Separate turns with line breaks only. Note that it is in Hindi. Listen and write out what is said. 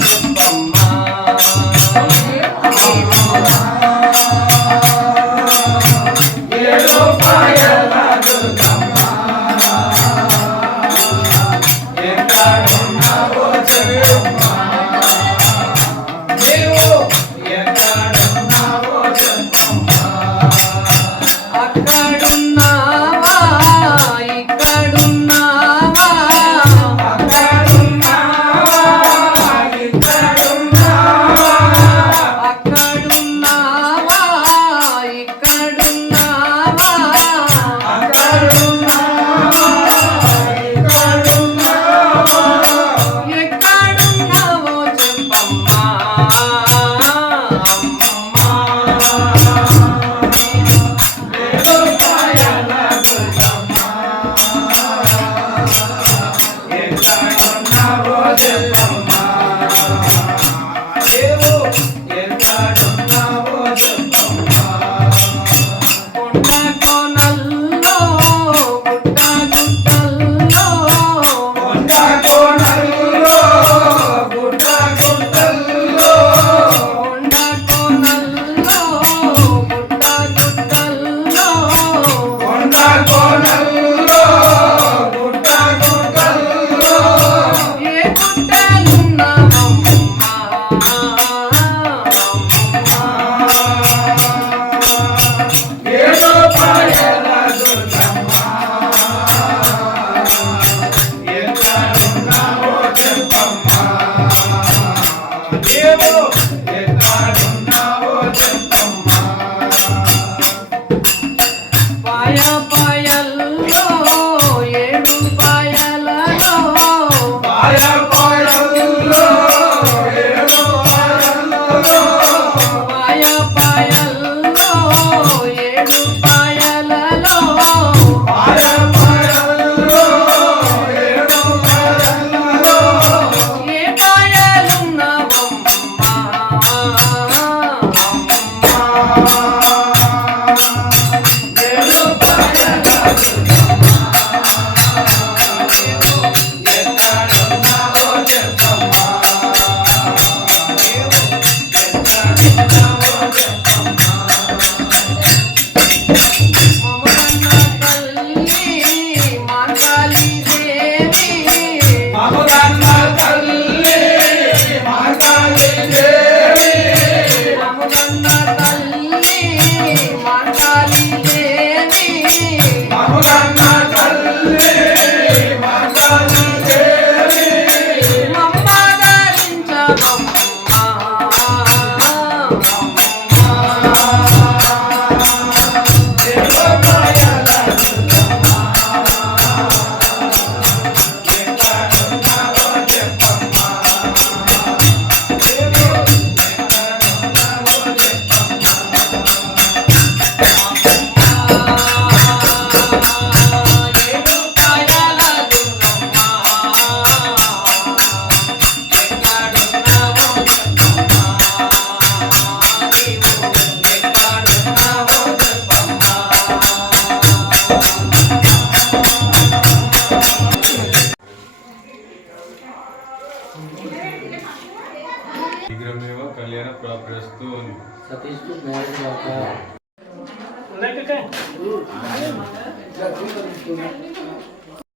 Thank you. प्रप्रस्तुन सतीश को मैं जाता लेके के